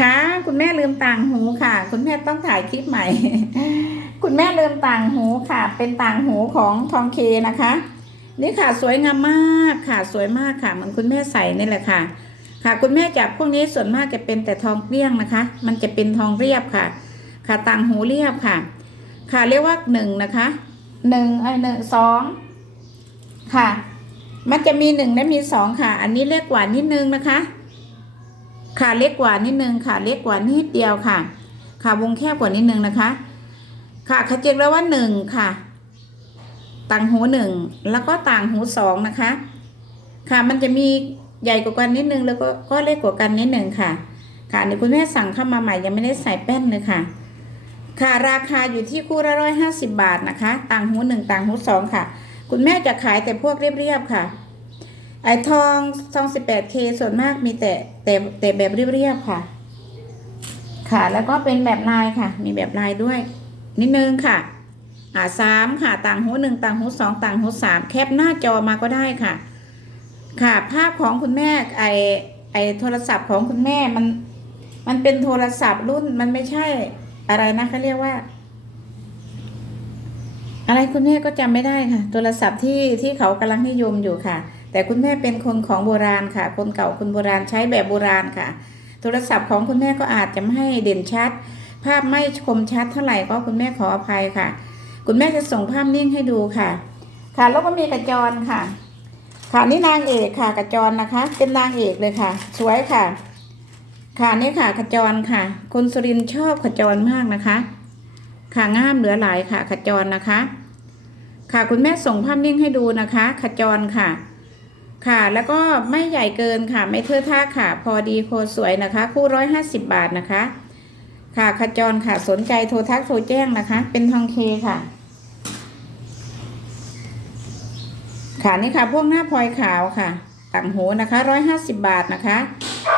ค่ะ คุณแม่ลืมต่างหูค่ะ คุณแม่ต้องถ่ายคลิปใหม่ คุณแม่ลืมต่างหูค่ะ เป็นต่างหูของทองเคนะคะ นี่ค่ะสวยงามมากค่ะ สวยมากค่ะเหมือนคุณแม่ใส่นี่แหละค่ะ ค่ะ คุณแม่จับพวกนี้ส่วนมากจะเป็นแต่ทองเกลี้ยงนะคะ มันจะเป็นทองเรียบค่ะ ค่ะต่างหูเรียบค่ะ ค่ะเรียกว่าหนึ่งนะคะหนึ่งไอหนึ่งสองค่ะ มันจะมีหนึ่งและมีสองค่ะ อันนี้เล็กกว่านิดนึงนะคะ ค่ะเล็กกว่านิดนึงค่ะเล็กกว่านิดเดียวค่ะ ค่ะวงแคบกว่านิดนึงนะคะ ค่ะขาเรียกแล้วว่าหนึ่งค่ะ ต่างหูหนึ่งแล้วก็ต่างหูสองนะคะ ค่ะมันจะมีใหญ่กว่ากันนิดนึงแล้วก็ก็เล็กกว่ากันนิดนึงค่ะ ค่ะเดี๋ยวคุณแม่สั่งเข้ามาใหม่ยังไม่ได้ใส่แป้นเลยค่ะ ค่ะราคาอยู่ที่คู่ละร้อยห้าสิบบาทนะคะ ต่างหูหนึ่งต่างหูสองค่ะ คุณแม่จะขายแต่พวกเรียบๆค่ะ ไอทองทองสิบแปดเคส่วนมากมีแต่แต่แต่แบบเรียบๆค่ะ ค่ะแล้วก็เป็นแบบลายค่ะ มีแบบลายด้วย นิดนึงค่ะ อ่าสามค่ะ ต่างหูหนึ่งต่างหูสองต่างหูสามแคปหน้าจอมาก็ได้ค่ะ ค่ะ ภาพของคุณแม่ไอไอโทรศัพท์ของคุณแม่มันมันเป็นโทรศัพท์รุ่นมันไม่ใช่อะไรนะเขาเรียกว่า อะไรคุณแม่ก็จำไม่ได้ค่ะ โทรศัพท์ที่ที่เขากำลังนิยมอยู่ค่ะ แต่คุณแม่เป็นคนของโบราณค่ะ คนเก่าคนโบราณใช้แบบโบราณค่ะ โทรศัพท์ของคุณแม่ก็อาจจะไม่เด่นชัด ภาพไม่คมชัดเท่าไหร่ก็คุณแม่ขออภัยค่ะ คุณแม่จะส่งภาพนิ่งให้ดูค่ะ ค่ะแล้วก็มีกระจรค่ะ ค่ะนี่นางเอกค่ะ กระจรนะคะ เป็นนางเอกเลยค่ะ สวยค่ะ ค่ะนี่ค่ะขจรค่ะ คนสุรินชอบขจรมากนะคะ ค่ะงามเหลือหลายค่ะขจรนะคะ ค่ะคุณแม่ส่งภาพนิ่งให้ดูนะคะขจรค่ะ ค่ะ แล้วก็ไม่ใหญ่เกินค่ะ ไม่เทอะท่าค่ะ พอดีโคสวยนะคะ คู่ร้อยห้าสิบบาทนะคะ ค่ะขจรค่ะสนใจโทรทักโทรแจ้งนะคะ เป็นทองเคค่ะ ค่ะนี่ค่ะพวกหน้าพลอยขาวค่ะ ต่างหูนะคะร้อยห้าสิบบาทนะคะ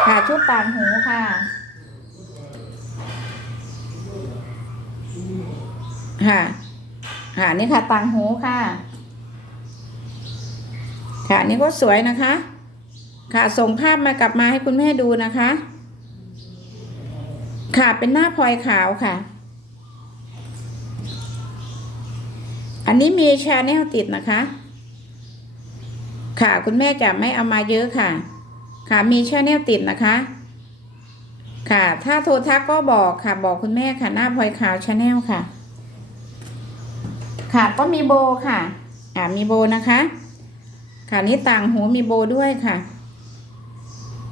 ค่ะชุดต่างหูค่ะค่ะ ค่ะนี่ค่ะต่างหูค่ะ ค่ะนี่ก็สวยนะคะ ค่ะส่งภาพมากลับมาให้คุณแม่ดูนะคะ ค่ะเป็นหน้าพลอยขาวค่ะ อันนี้มีชาแนลติดนะคะ ค่ะคุณแม่จะไม่เอามาเยอะค่ะ ค่ะมีชาแนลติดนะคะ ค่ะ ถ้าโทรทักก็บอกค่ะ บอกคุณแม่ค่ะ หน้าพลอยขาวชาแนลค่ะ ค่ะก็มีโบค่ะ อ่ามีโบนะคะ ค่ะนี่ต่างหูมีโบด้วยค่ะ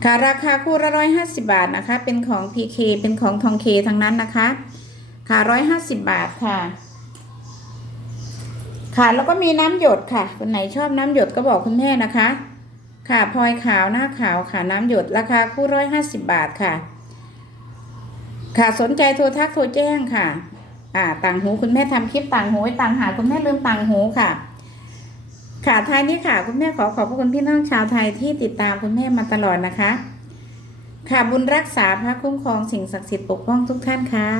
ค่ะราคาคู่ละร้อยห้าสิบาทนะคะ เป็นของ PK เป็นของทองเคทั้งนั้นนะคะ ค่ะร้อยห้าสิบบาทค่ะ ค่ะแล้วก็มีน้ำหยดค่ะคนไหนชอบน้ำหยดก็บอกคุณแม่นะคะ ค่ะพลอยขาวหน้าขาวค่ะน้ำหยดราคาคู่ร้อยห้าสิบบาทค่ะ ค่ะสนใจโทรทักโทรแจ้งค่ะ อ่าต่างหูคุณแม่ทำคลิปต่างหูไว้ต่างหาคุณแม่ลืมต่างหูค่ะ ค่ะท้ายนี้ค่ะ คุณแม่ขอขอบพระคุณพี่น้องชาวไทยที่ติดตามคุณแม่มาตลอดนะคะ ค่ะบุญรักษาพระคุ้มครองสิ่งศักดิ์สิทธิ์ปกป้องทุกท่านค่ะ